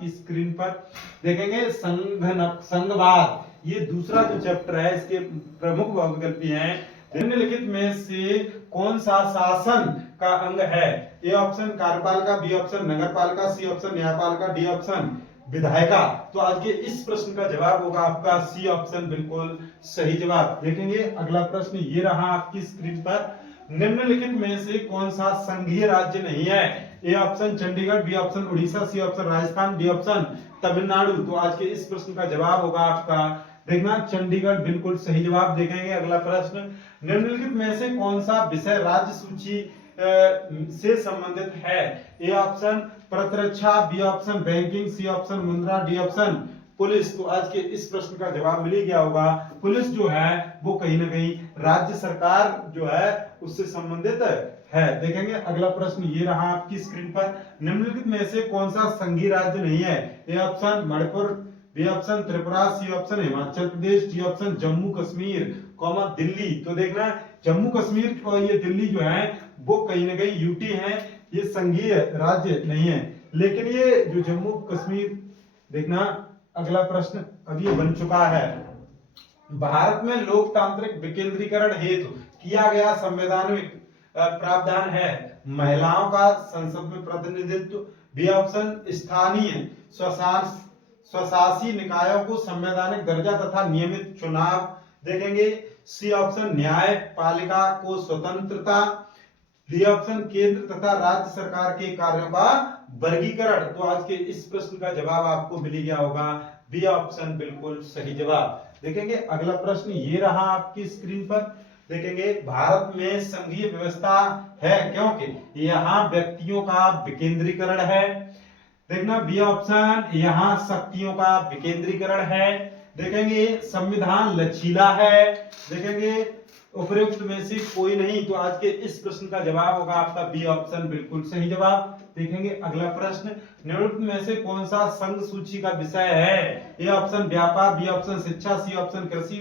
आपकी स्क्रीन पर। देखेंगे संघवाद, ये दूसरा जो चैप्टर है, इसके प्रमुख बहुविकल्पी हैं। निम्नलिखित में से कौन सा शासन का अंग है? ए ऑप्शन कार्यपालिका, बी ऑप्शन नगरपालिका, सी ऑप्शन न्यायपालिका, डी ऑप्शन विधायिका। तो आज के इस प्रश्न का जवाब होगा आपका सी ऑप्शन, बिल्कुल सही जवाब। देखेंगे अगला प्रश्न, ये रहा आपकी स्क्रीन पर। निम्नलिखित में से कौन सा संघीय राज्य नहीं है? A option Chandigarh, B option Orissa, C option Rajasthan, D option Tamil Nadu. तो आज के इस प्रश्न का जवाब होगा आपका, देखना, चंडीगढ़, बिल्कुल सही जवाब। देखेंगे अगला प्रश्न, निम्नलिखित में से कौन सा विषय राज्य सूची से संबंधित है? ए ऑप्शन प्रतिरक्षा, B option banking, C option मुद्रा, डी ऑप्शन पुलिस। तो आज के इस प्रश्न का जवाब मिल ही गया होगा। पुलिस जो है वो कहीं ना कहीं राज्य सरकार जो है उससे संबंधित है। देखेंगे अगला प्रश्न, ये रहा आपकी स्क्रीन पर। निम्नलिखित में से कौन सा संघीय राज्य नहीं है? A option Manipur, B option Tripura, C option Himachal Pradesh, D option Jammu Kashmir, comma Delhi. तो देखना, जम्मू कश्मीर और ये दिल्ली जो है वो कहीं ना कहीं यूटी है, ये संघीय राज्य नहीं है। लेकिन ये जो जम्मू कश्मीर, देखना अगला प्रश्न, अब ये बन चुका है। भारत में लोकतांत्रिक विकेंद्रीकरण हेतु किया गया संवैधानिक प्रावधान है? महिलाओं का संसद में प्रतिनिधित्व, बी ऑप्शन स्थानीय स्वशासी निकायों को संवैधानिक दर्जा तथा नियमित चुनाव। देखेंगे सी ऑप्शन न्यायपालिका को स्वतंत्रता, डी ऑप्शन केंद्र तथा राज्य सरकार के कार्यों का वर्गीकरण। तो आज के इस प्रश्न का जवाब आपको मिल गया होगा, बी ऑप्शन, बिल्कुल सही जवाब। देखेंगे अगला प्रश्न, ये रहा आपकी स्क्रीन पर। देखेंगे भारत में संघीय व्यवस्था है क्योंकि यहाँ व्यक्तियों का विकेंद्रीकरण है। देखना बी ऑप्शन, यहाँ शक्तियों का विकेंद्रीकरण है। देखेंगे संविधान लचीला है। देखेंगे उपयुक्त में से कोई नहीं। तो आज के इस प्रश्न का जवाब होगा आपका बी ऑप्शन, बिल्कुल सही जवाब। देखेंगे अगला प्रश्न, निम्नलिखित में से कौन सा संघ सूची का विषय है? ए ऑप्शन व्यापार, बी ऑप्शन शिक्षा, सी ऑप्शन कृषि,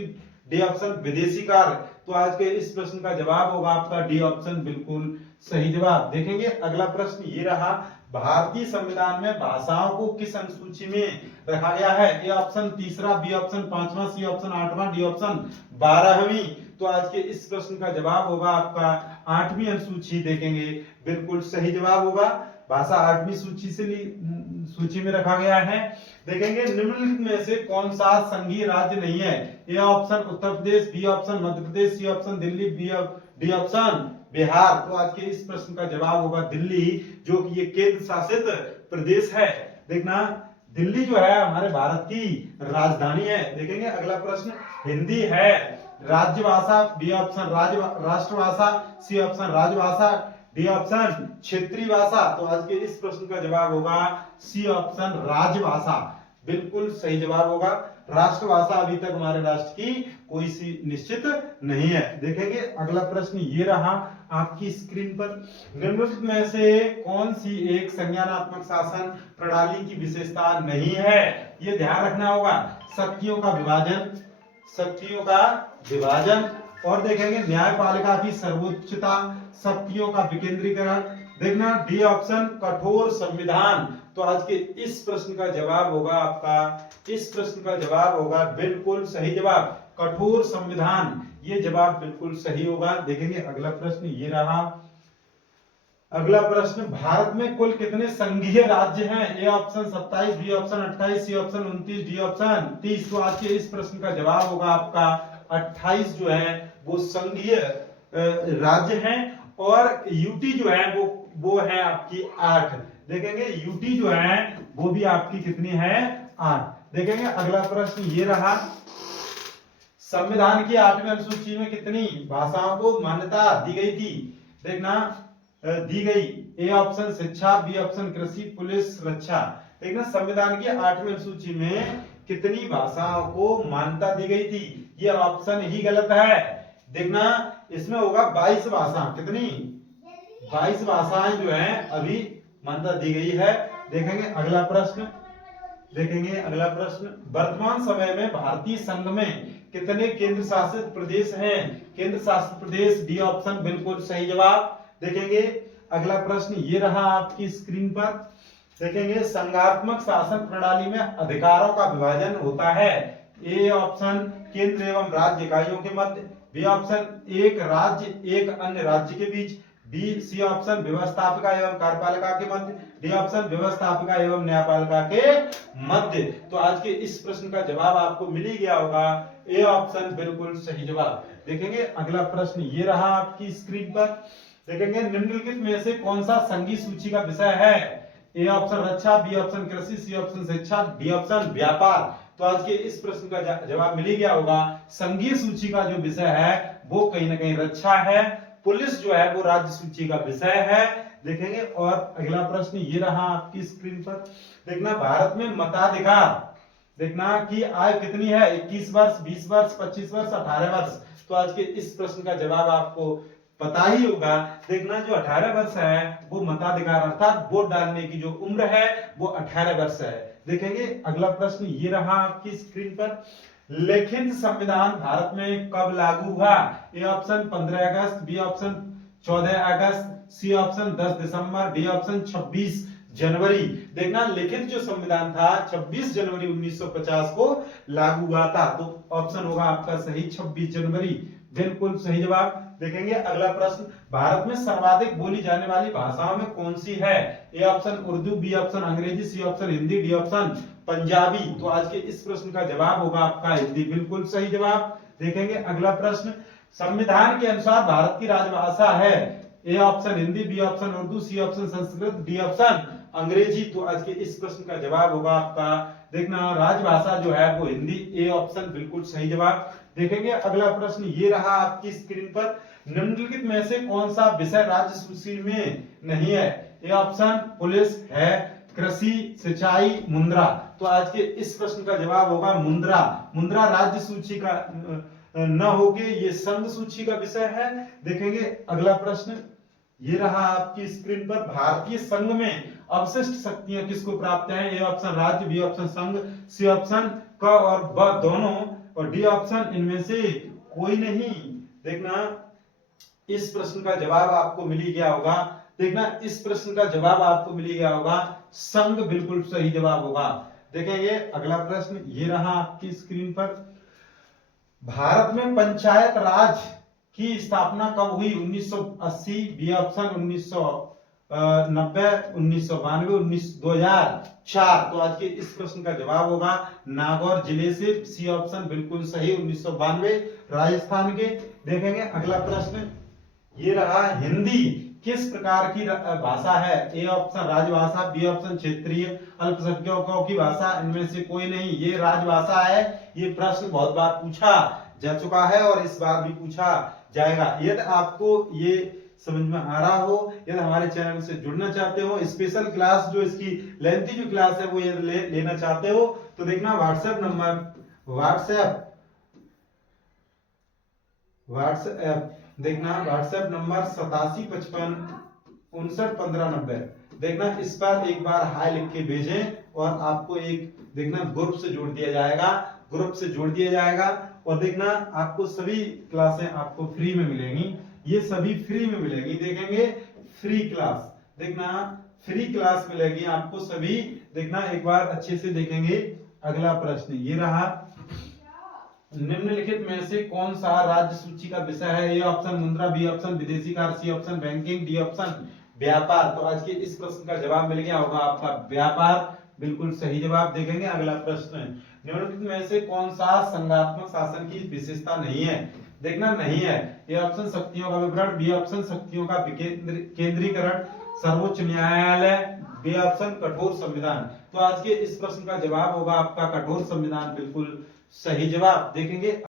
डी ऑप्शन विदेशी कार्य। तो आज के इस प्रश्न का जवाब होगा आपका डी ऑप्शन, बिल्कुल सही जवाब। देखेंगे अगला प्रश्न, ये रहा, भारतीय संविधान में भाषाओं को किस अनुसूची में रखा गया है? ए ऑप्शन तीसरा, बी ऑप्शन पांचवा, सी ऑप्शन आठवां, डी ऑप्शन 12वीं। तो आज के इस प्रश्न का जवाब होगा आपका 8वीं अनुसूची। देखेंगे बिल्कुल सही जवाब होगा, भाषा 8वीं सूची में रखा गया है। देखेंगे निम्नलिखित में से कौन सा संघीय राज्य नहीं है? A option Uttar Pradesh, B option Madhya Pradesh, C option Delhi, D option Bihar. तो आज के इस प्रश्न का जवाब होगा दिल्ली, जो कि ये केंद्र शासित प्रदेश है। देखना, दिल्ली जो है हमारे भारत की राजधानी है। देखेंगे अगला प्रश्न, हिंदी है राज्यभाषा, बी ऑप्शन राष्ट्रभाषा, सी ऑप्शन राजभाषा, डी ऑप्शन क्षेत्रीय भाषा। तो आज के इस प्रश्न का जवाब होगा सी ऑप्शन राजभाषा, बिल्कुल सही जवाब होगा। राष्ट्रभाषा अभी तक हमारे राष्ट्र की कोई सी निश्चित नहीं है। देखेंगे अगला प्रश्न, ये रहा आपकी स्क्रीन पर। निम्नलिखित में से कौन सी एक संज्ञानात्मक शासन प्रणाली की विशेषता नहीं है? ये ध्यान रखना होगा। शक्तियों का विभाजन, और देखेंगे न्यायपालिका की सर्वोच्चता, शक्तियों का विकेंद्रीकरण। देखना डी ऑप्शन कठोर संविधान। तो आज के इस प्रश्न का जवाब होगा आपका, इस प्रश्न का जवाब होगा बिल्कुल सही जवाब, कठोर संविधान। ये जवाब बिल्कुल सही होगा। देखेंगे अगला प्रश्न, ये रहा अगला प्रश्न, भारत में कुल कितने संघीय राज्य हैं? A option 27, B option 28, C option 29, D option 30। तो आज के इस प्रश्न का जवाब होगा आपका 28 जो है वो संघीय राज्य हैं, और यूटी जो है वो है आपकी 8। देखेंगे यूटी जो है वो भी आपकी कितनी है? 8। देखेंगे अगला प्रश्न, ये रहा, संविधान की 8वीं अनुसूची में कितनी भाषाओं को मान्यता दी गई थी? देखना दी गई, ए ऑप्शन शिक्षा, बी ऑप्शन कृषि, पुलिस, रक्षा। देखना संविधान की 8वीं अनुसूची में कितनी भाषाओं को मान्यता दी गई थी? ये ऑप्शन ही गलत है। देखना इसमें होगा 22 भाषा। कितनी? 22 भाषाएं जो है अभी मान्यता दी गई है। देखेंगे अगला प्रश्न, वर्तमान समय में भारतीय संघ में कितने केंद्र शासित प्रदेश हैं? केंद्र शासित प्रदेश, डी ऑप्शन, बिल्कुल सही जवाब। देखेंगे अगला प्रश्न, ये रहा आपकी स्क्रीन पर। देखेंगे संघात्मक शासन प्रणाली में अधिकारों का विभाजन होता है। ए ऑप्शन केंद्र एवं राज्य इकाइयों के मध्य, बी ऑप्शन एक राज्य एक अन्य राज्य के बीच, बी सी ऑप्शन व्यवस्थापिका एवं कार्यपालिका के मध्य, डी ऑप्शन व्यवस्थापिका एवं न्यायपालिका के मध्य। तो आज के इस प्रश्न का जवाब आपको मिल ही गया होगा, ए ऑप्शन बिल्कुल सही जवाब। देखेंगे अगला प्रश्न ये रहा आपकी स्क्रीन पर। देखेंगे निम्नलिखित में से कौन सा संघीय सूची का विषय है? ए ऑप्शन रक्षा, बी ऑप्शन कृषि, सी ऑप्शन शिक्षा, डी ऑप्शन व्यापार। तो आज के इस प्रश्न का जवाब मिल ही गया होगा। संघीय सूची का जो विषय है वो कहीं ना कहीं रक्षा है, पुलिस जो है वो राज्य सूची का विषय है। देखेंगे और अगला प्रश्न ये रहा आपकी स्क्रीन पर। देखना भारत में मताधिकार देखना कि आयु कितनी है, 21 वर्ष, 20 वर्ष, 25 वर्ष, 18 वर्ष। तो आज के इस प्रश्न का जवाब आपको पता ही होगा। देखना जो 18 वर्ष है वो मताधिकार अर्थात वोट डालने की जो उम्र है वो 18 वर्ष है। देखेंगे अगला प्रश्न ये रहा आपकी स्क्रीन पर। लिखित संविधान भारत में कब लागू हुआ? ए ऑप्शन 15 अगस्त, बी ऑप्शन 14 अगस्त, सी ऑप्शन 10 दिसंबर, डी ऑप्शन 26 जनवरी। देखना लिखित जो संविधान था 26 जनवरी 1950 को लागू हुआ था। तो ऑप्शन होगा आपका सही 26 जनवरी, बिल्कुल सही जवाब। देखेंगे अगला प्रश्न, भारत में सर्वाधिक बोली जाने वाली भाषाओं में कौन सी है? A option Urdu, B option Angrezi, C option Hindi, D option Punjabi. तो आज के इस प्रश्न का जवाब होगा आपका हिंदी, बिल्कुल सही जवाब। देखेंगे अगला प्रश्न, संविधान के अनुसार भारत की राजभाषा है? A option Hindi, B option Urdu, C option Sanskrit, D option अंग्रेजी। तो आज के इस प्रश्न का जवाब होगा आपका देखना राजभाषा जो है वो हिंदी, ए ऑप्शन बिल्कुल सही जवाब। देखेंगे अगला प्रश्न ये रहा आपकी स्क्रीन पर। निम्नलिखित में से कौन सा विषय राज्य सूची में नहीं है? ए ऑप्शन पुलिस है, कृषि, सिंचाई, मुद्रा। तो आज के इस प्रश्न का जवाब होगा मुद्रा। मुद्रा राज्य सूची का न होके ये संघ सूची का विषय है। देखेंगे अगला प्रश्न ये रहा आपकी स्क्रीन पर। भारतीय संघ में अवशिष्ट शक्तियां किसको प्राप्त हैं? ए ऑप्शन राज्य, बी ऑप्शन संघ, सी ऑप्शन क और ब दोनों, और डी ऑप्शन इनमें से कोई नहीं। देखना इस प्रश्न का जवाब आपको मिल ही गया होगा। देखना इस प्रश्न का जवाब आपको मिल ही गया होगा, संघ बिल्कुल सही जवाब होगा। देखेंगे अगला प्रश्न ये रहा आपकी स्क्रीन पर। भारत में पंचायत राज की स्थापना कब हुई? 1980, बी ऑप्शन 1990, 1992, 2004। तो आज के इस प्रश्न का जवाब होगा नागौर जिले से, सी ऑप्शन बिल्कुल सही 1992 राजस्थान के। देखेंगे अगला प्रश्न ये रहा, हिंदी किस प्रकार की भाषा है? ए ऑप्शन राजभाषा, बी ऑप्शन क्षेत्रीय अल्पसंख्यकों की भाषा, इनमें से कोई नहीं। ये राजभाषा है। ये प्रश्न बहुत बार पूछा जा चुका है और इस बार भी पूछा जाएगा। यदि आपको ये समझ में आ रहा हो, यदि हमारे चैनल से जुड़ना चाहते हो, स्पेशल क्लास जो इसकी लेंथी जो क्लास है वो यदि लेना चाहते हो तो देखना व्हाट्सएप देखना व्हाट्सएप नंबर 8755591590। देखना इस पर एक बार हाय लिख के भेजें और आपको एक देखना ग्रुप से जोड़ दिया जाएगा। और देखना आपको सभी क्लासें आपको फ्री में मिलेंगी, ये सभी फ्री में मिलेगी। देखेंगे फ्री क्लास, देखना फ्री क्लास मिलेगी आपको सभी। देखना एक बार अच्छे से देखेंगे। अगला प्रश्न ये रहा, निम्नलिखित में से कौन सा राज्य सूची का विषय है? ए ऑप्शन मुद्रा, बी ऑप्शन विदेशी कार्य, C option banking, D option व्यापार। तो आज के इस प्रश्न का जवाब मिल गया होगा आपका व्यापार, बिल्कुल सही जवाब। देखेंगे अगला प्रश्न, निम्नलिखित में से कौन सा संघात्मक शासन की विशेषता नहीं है? देखना नहीं है। ए ऑप्शन शक्तियों का विवरण, बी ऑप्शन शक्तियों का केंद्रीकरण, सर्वोच्च न्यायालय, बी ऑप्शन कठोर संविधान। तो आज के इस प्रश्न का जवाब होगा आपका कठोर संविधान, बिल्कुल सही जवाब। देखेंगे